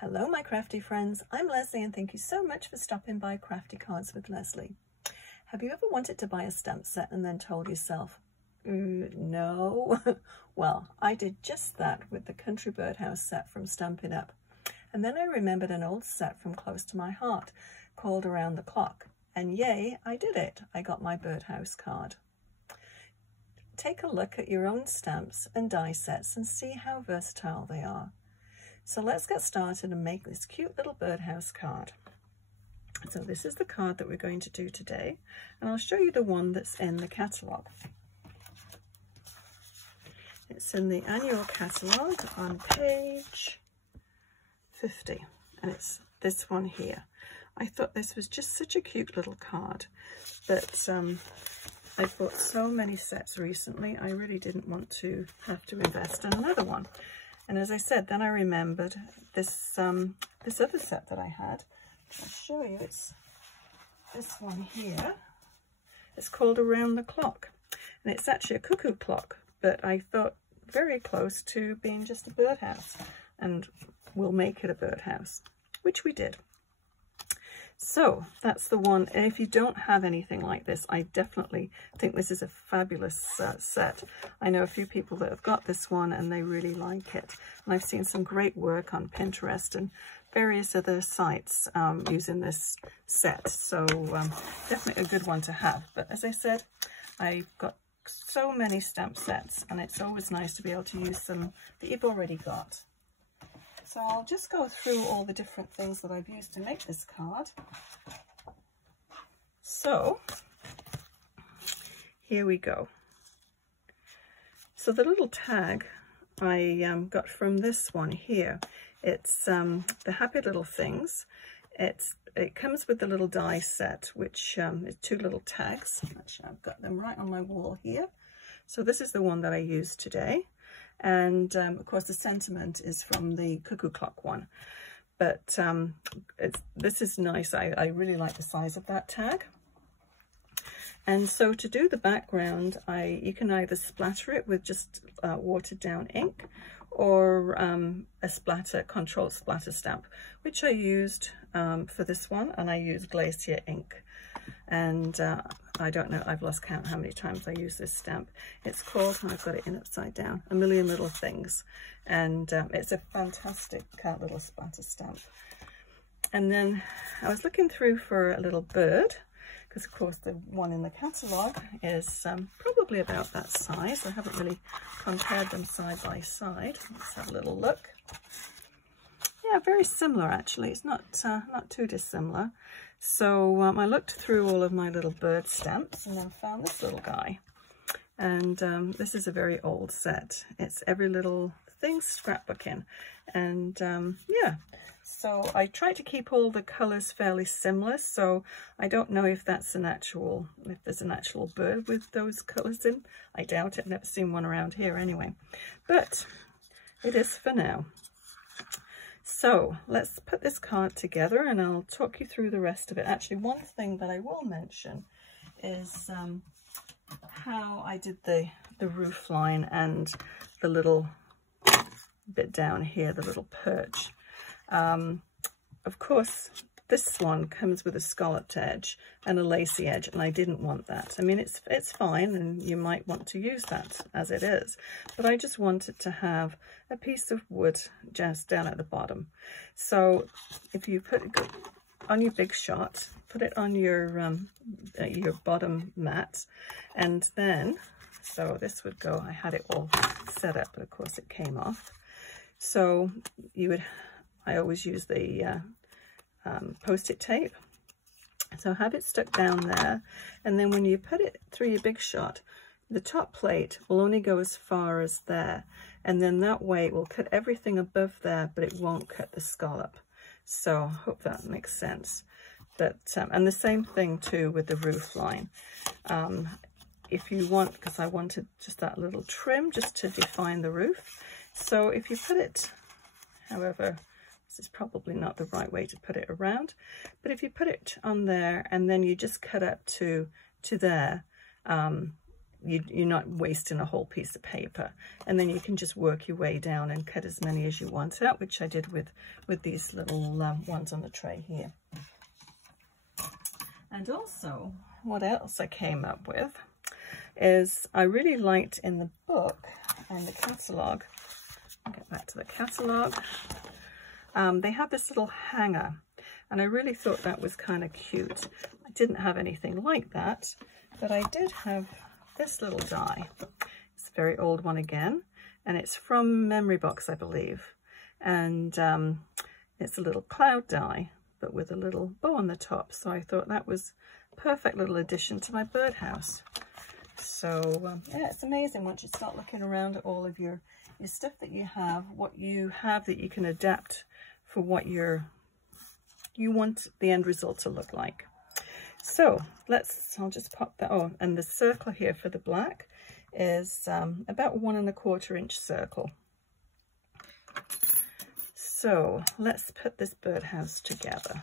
Hello my crafty friends, I'm Lesley and thank you so much for stopping by Crafty Cards with Lesley. Have you ever wanted to buy a stamp set and then told yourself, no? Well, I did just that with the Country Birdhouse set from Stampin' Up. And then I remembered an old set from close to my heart called Around the Clock. And yay, I did it. I got my birdhouse card. Take a look at your own stamps and die sets and see how versatile they are. So let's get started and make this cute little birdhouse card. So this is the card that we're going to do today, and I'll show you the one that's in the catalogue. It's in the annual catalogue on page 50, and it's this one here. I thought this was just such a cute little card that I bought so many sets recently, I really didn't want to have to invest in another one. And as I said, then I remembered this this other set that I had. I'll show you, it's this one here. It's called Around the Clock, and it's actually a cuckoo clock, but I thought very close to being just a birdhouse, and we'll make it a birdhouse, which we did. So that's the one. And if you don't have anything like this, I definitely think this is a fabulous set. I know a few people that have got this one and they really like it. And I've seen some great work on Pinterest and various other sites using this set. So definitely a good one to have. But as I said, I've got so many stamp sets and it's always nice to be able to use some that you've already got. So I'll just go through all the different things that I've used to make this card. So here we go. So the little tag I got from this one here. It's the Happy Little Things. It comes with the little die set, which is two little tags. Actually, I've got them right on my wall here. So this is the one that I used today. And of course the sentiment is from the cuckoo clock one, but this is nice. I really like the size of that tag. And so to do the background, you can either splatter it with just watered down ink, or a splatter, controlled splatter stamp, which I used for this one, and I used Glacier ink. And I don't know, I've lost count how many times I use this stamp. It's called, and I've got it in upside down, A Million Little Things. And it's a fantastic little splatter stamp. And then I was looking through for a little bird, because of course the one in the catalogue is probably about that size. I haven't really compared them side by side. Let's have a little look. Yeah, very similar actually. It's not too dissimilar. So I looked through all of my little bird stamps and then found this little guy. And this is a very old set. It's Every Little Thing Scrapbooking. And yeah, so I tried to keep all the colours fairly similar. So I don't know if that's an actual, if there's an actual bird with those colours in. I doubt it. I've never seen one around here anyway. But it is for now. So let's put this card together and I'll talk you through the rest of it. Actually, one thing that I will mention is how I did the roof line and the little bit down here, the little perch. Of course, this one comes with a scalloped edge and a lacy edge, and I didn't want that. I mean, it's fine, and you might want to use that as it is, but I just wanted to have a piece of wood just down at the bottom. So if you put it on your big shot, put it on your bottom mat, and then, so this would go, I had it all set up, but of course it came off. So you would, I always use the post-it tape. So have it stuck down there, and then when you put it through your big shot, the top plate will only go as far as there, and then that way it will cut everything above there, but it won't cut the scallop. So I hope that makes sense. But and the same thing too with the roof line. If you want, because I wanted just that little trim just to define the roof. So if you put it, however, this is probably not the right way to put it around, but if you put it on there and then you just cut up to there, you're not wasting a whole piece of paper. And then you can just work your way down and cut as many as you want out, which I did with these little ones on the tray here. And also, what else I came up with is I really liked in the book and the catalogue, I'll get back to the catalogue, they have this little hanger, and I really thought that was kind of cute. I didn't have anything like that, but I did have this little die. It's a very old one again, and it's from Memory Box, I believe, and it's a little cloud die, but with a little bow on the top, so I thought that was a perfect little addition to my birdhouse. So yeah, it's amazing once you start looking around at all of your stuff that you have, what you have that you can adapt for what you want the end result to look like. So I'll just pop that on. And the circle here for the black is about 1 1/4 inch circle. So let's put this birdhouse together.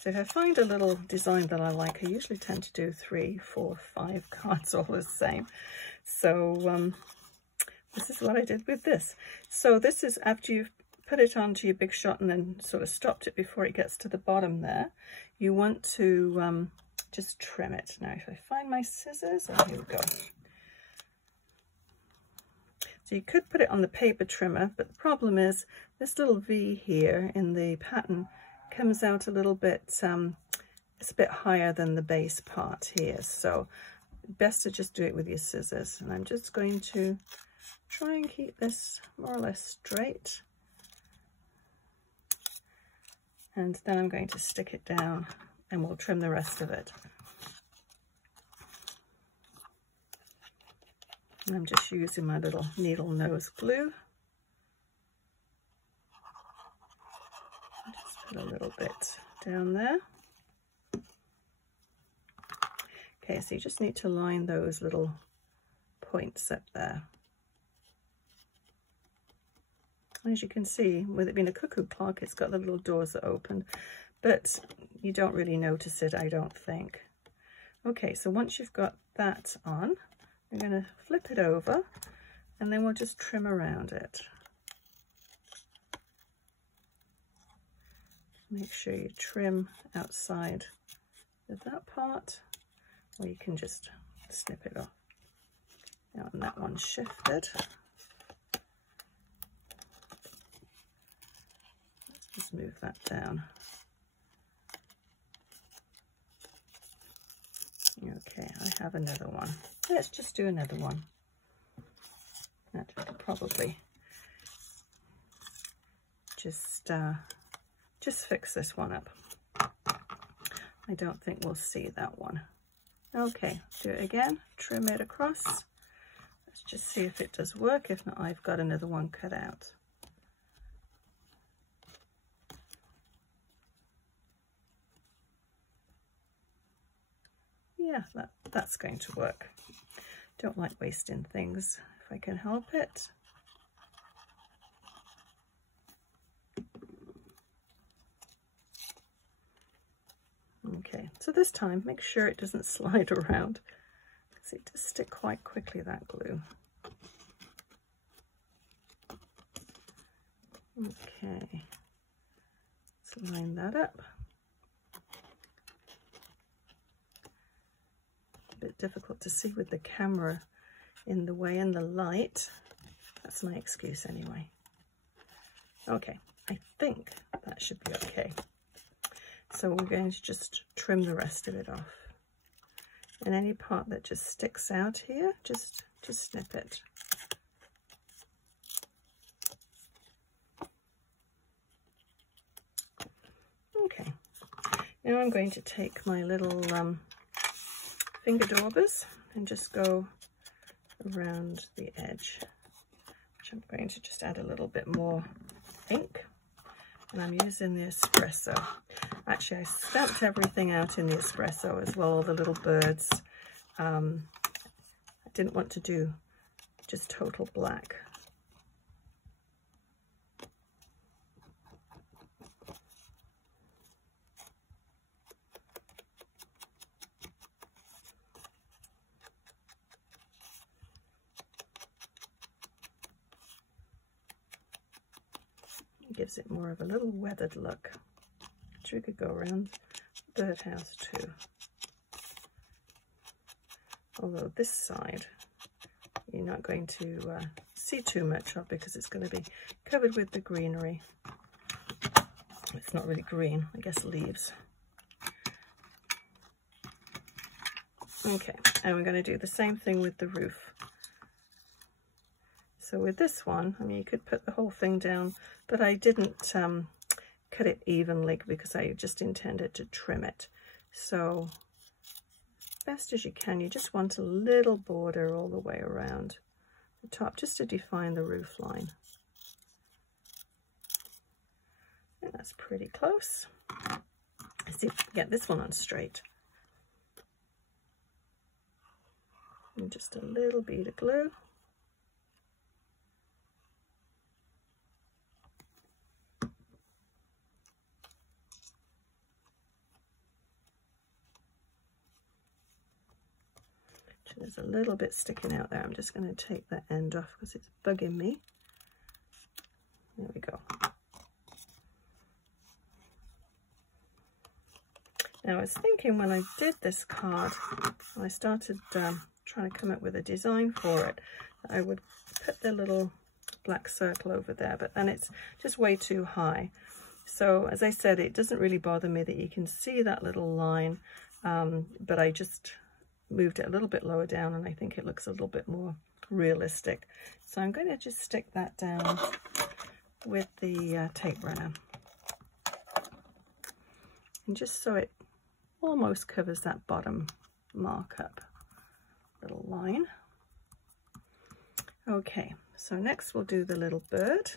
So if I find a little design that I like, I usually tend to do 3, 4, 5 cards all the same. So this is what I did with this. So this is after you've put it onto your big shot and then sort of stopped it before it gets to the bottom there. You want to just trim it. Now if I find my scissors, oh, here we go. So you could put it on the paper trimmer, but the problem is this little V here in the pattern comes out a little bit, it's a bit higher than the base part here. So best to just do it with your scissors. And I'm just going to try and keep this more or less straight. And then I'm going to stick it down and we'll trim the rest of it. And I'm just using my little needle nose glue. Just put a little bit down there. Okay, so you just need to line those little points up there. As you can see, with it being a cuckoo clock, it's got the little doors that open, but you don't really notice it, I don't think. Okay, so once you've got that on, you're going to flip it over, and then we'll just trim around it. Make sure you trim outside of that part, or you can just snip it off. Now, and that one's shifted. Just move that down. Okay, I have another one. Let's just do another one. That will probably just fix this one up. I don't think we'll see that one. Okay, do it again, trim it across. Let's just see if it does work. If not, I've got another one cut out. Yeah, that's going to work. Don't like wasting things if I can help it. Okay, so this time make sure it doesn't slide around, because it does stick quite quickly, that glue. Okay, let's line that up. Bit difficult to see with the camera in the way and the light. That's my excuse anyway. Okay, I think that should be okay. So we're going to just trim the rest of it off. And any part that just sticks out here, just snip it. Okay, now I'm going to take my little finger daubers and just go around the edge, which I'm going to just add a little bit more ink, and I'm using the espresso. Actually, I stamped everything out in the espresso as well, all the little birds. I didn't want to do just total black. It gives it more of a little weathered look, which we could go around the birdhouse too. Although this side you're not going to see too much of because it's going to be covered with the greenery. It's not really green, I guess leaves. Okay, and we're going to do the same thing with the roof. So with this one, I mean, you could put the whole thing down, but I didn't cut it evenly because I just intended to trim it. So best as you can, you just want a little border all the way around the top just to define the roof line. And that's pretty close. Let's see if we can get this one on straight. And just a little bead of glue. There's a little bit sticking out there. I'm just going to take that end off because it's bugging me. There we go. Now I was thinking when I did this card, when I started trying to come up with a design for it, I would put the little black circle over there, but then it's just way too high. So as I said, it doesn't really bother me that you can see that little line, but I just moved it a little bit lower down and I think it looks a little bit more realistic. So I'm going to just stick that down with the tape runner. And just so it almost covers that bottom markup little line. Okay, so next we'll do the little bird.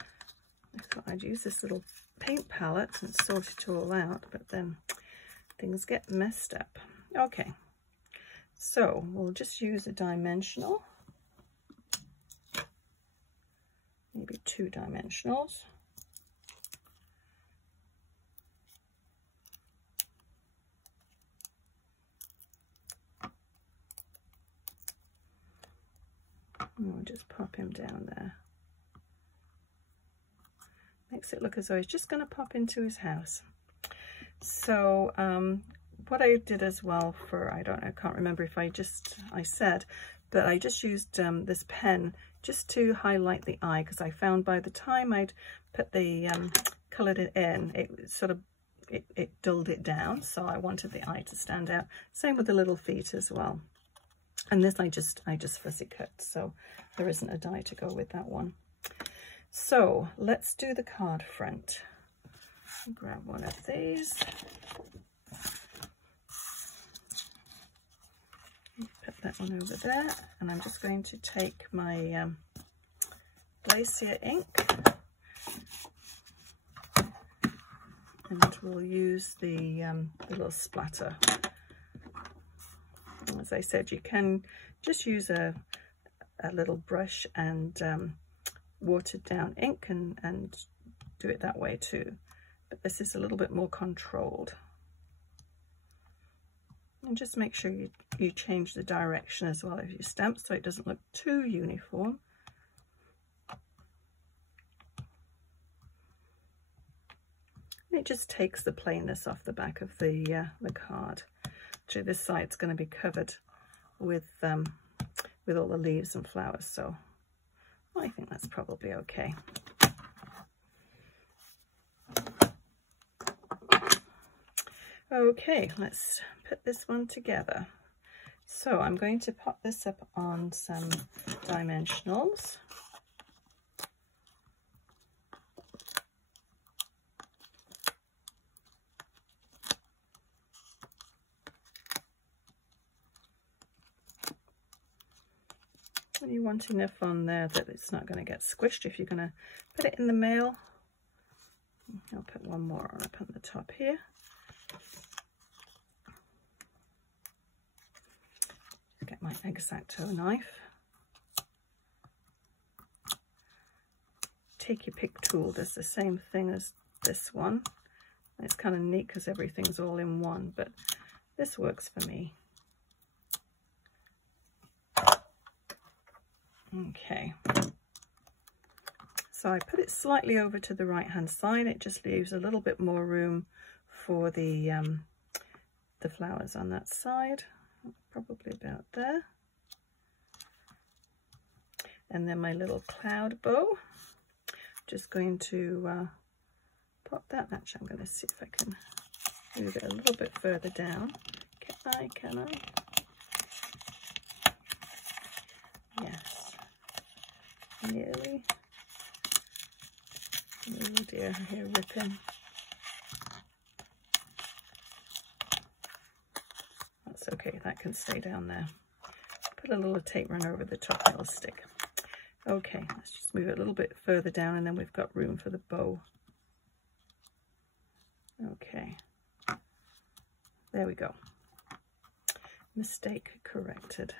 I thought I'd use this little paint palette and sort it all out, but then things get messed up. Okay, so we'll just use a dimensional, maybe 2 dimensionals. And we'll just pop him down there. Makes it look as though he's just going to pop into his house. So what I did as well for, I can't remember if I said, but I just used this pen just to highlight the eye, because I found by the time I'd put the, coloured it in, it sort of, it dulled it down. So I wanted the eye to stand out. Same with the little feet as well. And this I just fussy cut, so there isn't a die to go with that one. So let's do the card front. Grab one of these. Put that one over there, and I'm just going to take my Glacier ink, and we'll use the little splatter. As I said, you can just use a little brush and watered down ink and do it that way too, but this is a little bit more controlled. And just make sure you change the direction as well of your stamp so it doesn't look too uniform. And it just takes the plainness off the back of the card. Actually, this side's going to be covered with all the leaves and flowers, so I think that's probably okay. Okay, let's put this one together. So I'm going to pop this up on some dimensionals. And you want enough on there that it's not going to get squished if you're going to put it in the mail. I'll put one more on up on the top here. Get my X-Acto knife. Take your pick tool, does the same thing as this one. It's kind of neat because everything's all in one, but this works for me. So So I put it slightly over to the right hand side. It just leaves a little bit more room for the flowers on that side, probably about there. And then my little cloud bow, just going to pop that. Actually, I'm going to see if I can move it a little bit further down. Can I? Yes, nearly. Oh dear, here ripping. That's okay, that can stay down there. Put a little tape run over the top, it'll stick. Okay, let's just move it a little bit further down and then we've got room for the bow. Okay, there we go. Mistake corrected.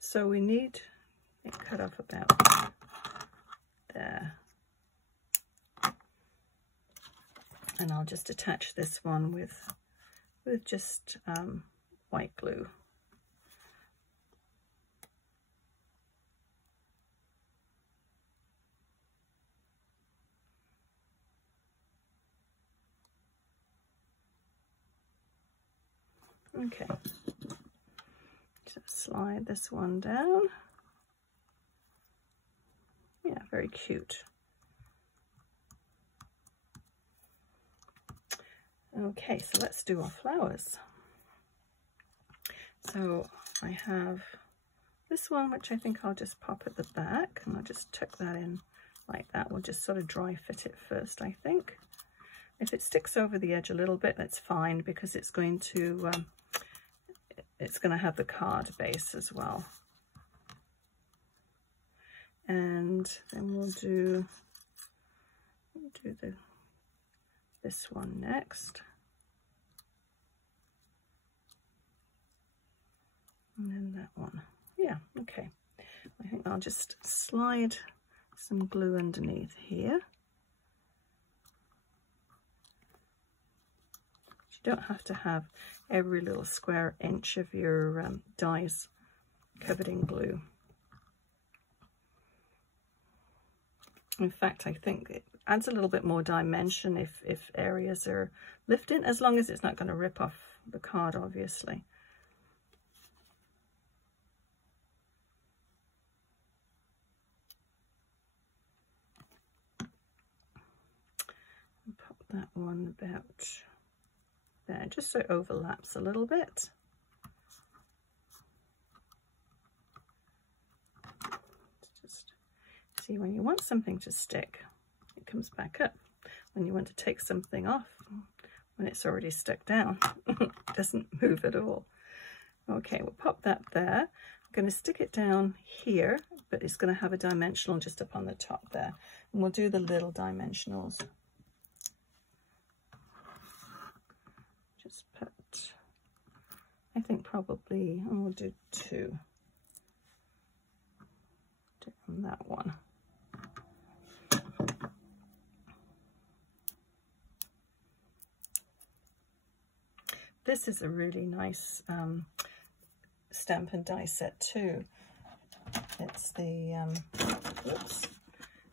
So we need it cut off about there. And I'll just attach this one with just white glue. Okay, just slide this one down. Yeah, very cute. Okay, so let's do our flowers. So I have this one, which I think I'll just pop at the back, and I'll just tuck that in like that. We'll just sort of dry fit it first, I think. If it sticks over the edge a little bit, that's fine, because it's going to have the card base as well. And then we'll do this one next. And then that one. Yeah, okay. I think I'll just slide some glue underneath here. You don't have to have every little square inch of your dies covered in glue. In fact, I think it adds a little bit more dimension if areas are lifted, as long as it's not going to rip off the card, obviously. Pop that one about there, just so it overlaps a little bit. Just see, when you want something to stick, it comes back up. When you want to take something off, when it's already stuck down, it doesn't move at all. Okay, we'll pop that there. I'm going to stick it down here, but it's going to have a dimensional just up on the top there. And we'll do the little dimensionals. Just put, I think probably, we'll do 2. Do on that one. This is a really nice stamp and die set too. It's the,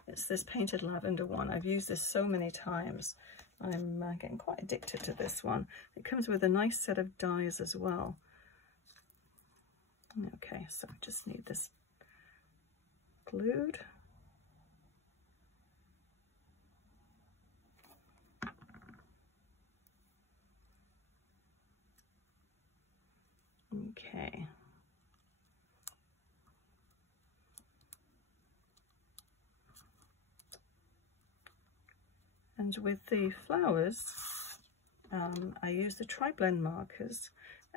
it's this painted lavender one. I've used this so many times. I'm getting quite addicted to this one. It comes with a nice set of dies as well. Okay, so I just need this glued. Okay. And with the flowers, I use the tri-blend markers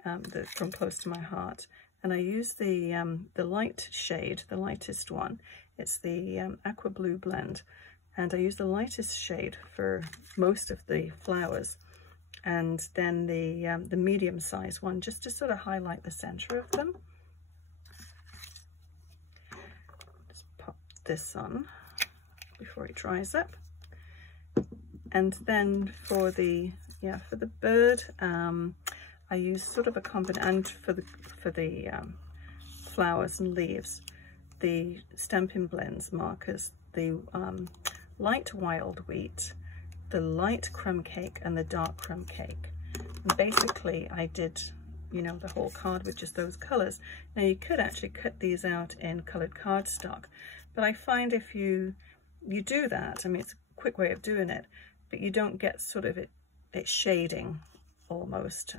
from Close to My Heart, and I use the light shade, the lightest one. It's the Aqua Blue blend, and I use the lightest shade for most of the flowers, and then the medium size one just to sort of highlight the center of them. Just pop this on before it dries up. And then for the bird, I use sort of a combination, and for the flowers and leaves, the Stampin' Blends markers, the light wild wheat, the light crumb cake, and the dark crumb cake. And basically I did, you know, the whole card with just those colors. Now you could actually cut these out in colored cardstock, but I find if you do that, I mean, it's a quick way of doing it, but you don't get sort of it shading almost,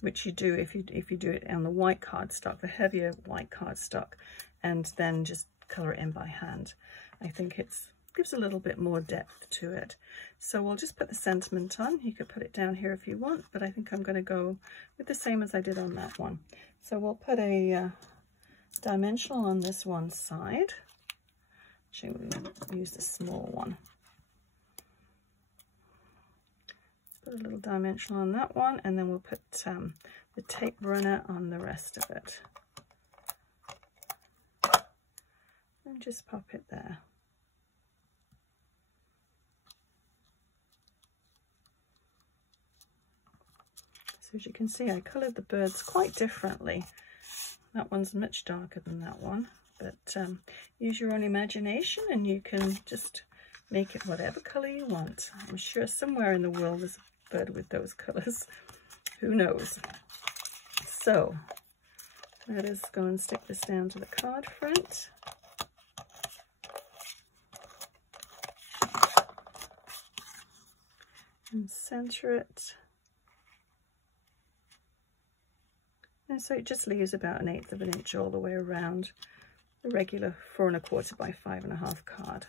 which you do if you do it on the white cardstock, the heavier white cardstock, and then just color it in by hand. I think it gives a little bit more depth to it. So we'll just put the sentiment on. You could put it down here if you want, but I think I'm going to go with the same as I did on that one. So we'll put a dimensional on this one side. Actually, we'll use the small one. Put a little dimensional on that one, and then we'll put the tape runner on the rest of it. And just pop it there. So as you can see, I coloured the birds quite differently. That one's much darker than that one, but use your own imagination and you can just make it whatever colour you want. I'm sure somewhere in the world there's a bird with those colours. Who knows? So let us go and stick this down to the card front. And center it. And so it just leaves about 1/8 of an inch all the way around the regular 4 1/4 by 5 1/2 card.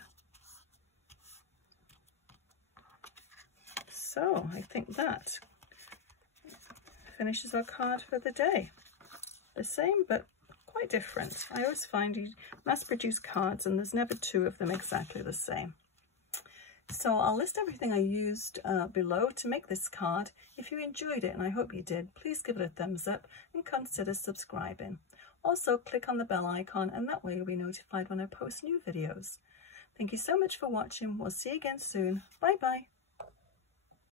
So I think that finishes our card for the day. The same, but quite different. I always find you mass produce cards and there's never 2 of them exactly the same. So I'll list everything I used below to make this card. If you enjoyed it, and I hope you did, please give it a thumbs up and consider subscribing. Also, click on the bell icon and that way you'll be notified when I post new videos. Thank you so much for watching. We'll see you again soon. Bye bye.